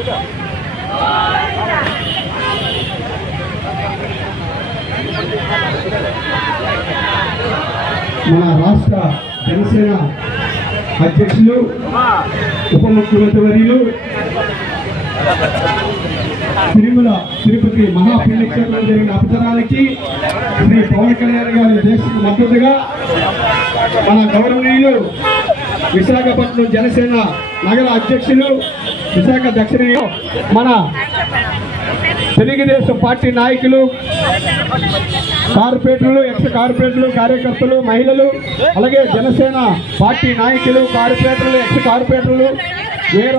మన రాష్ట్ర జనసేన అధ్యక్షులు ఉప ముఖ్యమంత్రి వర్యులు తిరుపతి మహాపుణ్యక్షేత్రంలో జరిగిన అవసరానికి శ్రీ పవన్ కళ్యాణ్ గారి దేశకు మద్దతుగా మన గౌరవనీయులు విశాఖపట్నం జనసేన నగర అధ్యక్షులు విశాఖ దక్షిణ మన తెలుగుదేశం పార్టీ నాయకులు కార్పొరేటర్లు ఎక్స్ కార్పొరేటర్లు కార్యకర్తలు మహిళలు అలాగే జనసేన పార్టీ నాయకులు కార్పొరేటర్లు ఎక్స్ కార్పొరేటర్లు వేరే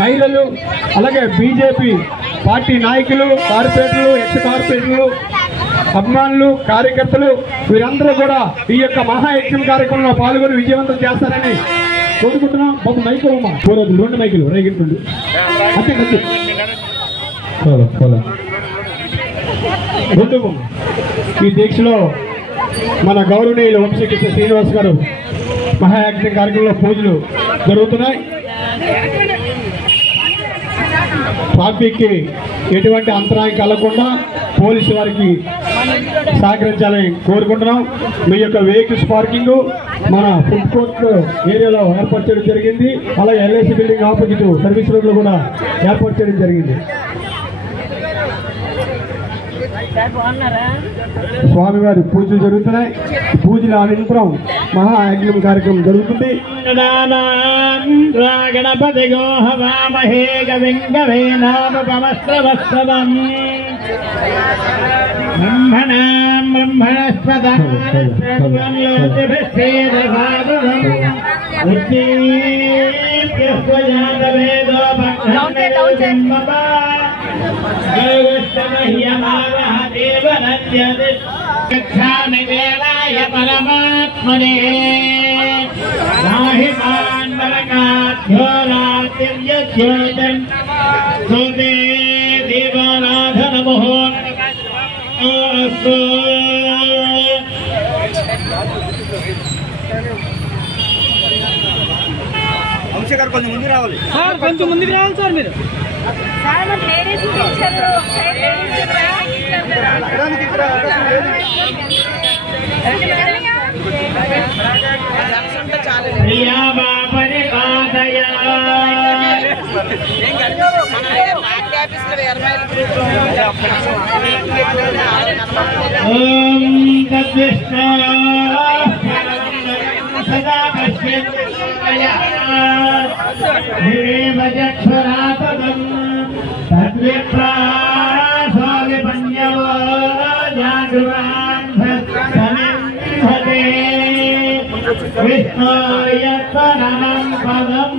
మహిళలు అలాగే బీజేపీ పార్టీ నాయకులు కార్పొరేటర్లు ఎక్స్ కార్పొరేటర్లు అభిమానులు కార్యకర్తలు వీరందరూ కూడా ఈ యొక్క మహాయజ్ఞం కార్యక్రమంలో పాల్గొని విజయవంతం చేస్తారని కోరుకుంటున్నాం. ఒక మైకు పోలేదు, 2 మైకులు రైగింటుండి అంతే అంతే ఈ దీక్షలో మన గౌరవనీయులు వంశీకృష్ణ శ్రీనివాస్ గారు మహాయజ్ఞం కార్యక్రమంలో పూజలు జరుగుతున్నాయి. ట్రాఫిక్కి ఎటువంటి అంతరాయం కలగకుండా పోలీసు వారికి సహకరించాలని కోరుకుంటున్నాం. మీ యొక్క వెహికల్స్ పార్కింగ్ మన ఫుడ్ కోర్ట్ ఏరియాలో ఏర్పాటు చేయడం జరిగింది. అలాగే ఎల్ఐసి బిల్డింగ్ ఆపోజిట్ సర్వీస్ రోడ్లో కూడా ఏర్పాటు చేయడం జరిగింది. స్వామివారి పూజలు జరుగుతున్నాయి. పూజల అనంతరం మహాయజ్ఞం కార్యక్రమం జరుగుతుంది. గణపతి గోహవామహే గవింగవే నామపమస్రవస్రవం బ్రహ్మణాం బ్రహ్మణస్పదం గచ్ఛామి దేవాయ పరమాత్మనే రాహిమాన్ వరకాధ్యోరాత్యం సుదే దేవారాధన ముహూర్తస్తు. వంశీగారు కొంచెం ముందుకు రావాలి సార్, కొంచెం ముందుకు రావాలి సార్ మీరు. ప్రియా బాపని పాదయ ఓం తద్విష్ణ సదా పశ్యేదేవజక్షరాతదం తద్విప్రాసావిపన్యవో జాగృవాన్భతే విష్ణోయ పరమం పదం.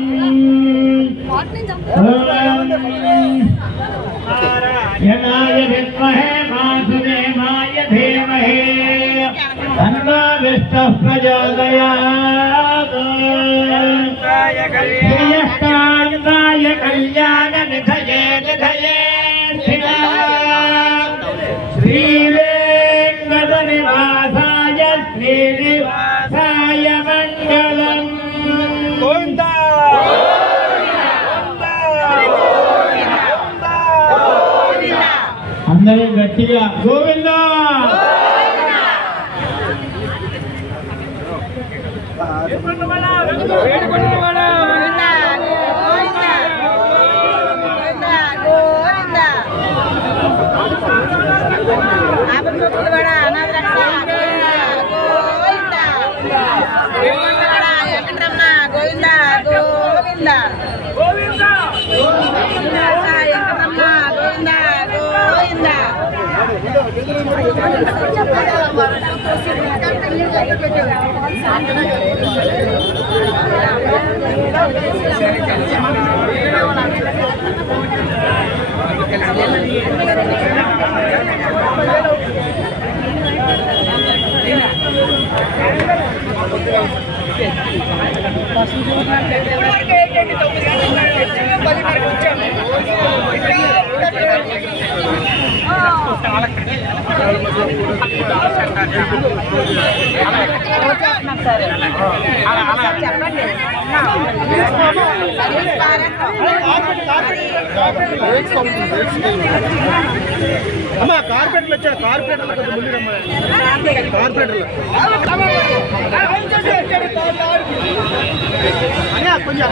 యనాయ విద్మహే వాసుదేవాయ ధీమహి తన్నో విష్ణుః ప్రచోదయాత్. శ్రీయష్టాంగాయ కళ్యాణ నిధయే శ్రీవేంకట నివాసాయ శ్రీనివాసాయ మంగళం. అందరూ గట్టిగా గోవిందా. చెప్పండి. అమ్మా కార్పెట్లు వచ్చా కార్పెట్లు కొంచెం ముందు కార్పెట్లు కొంచెం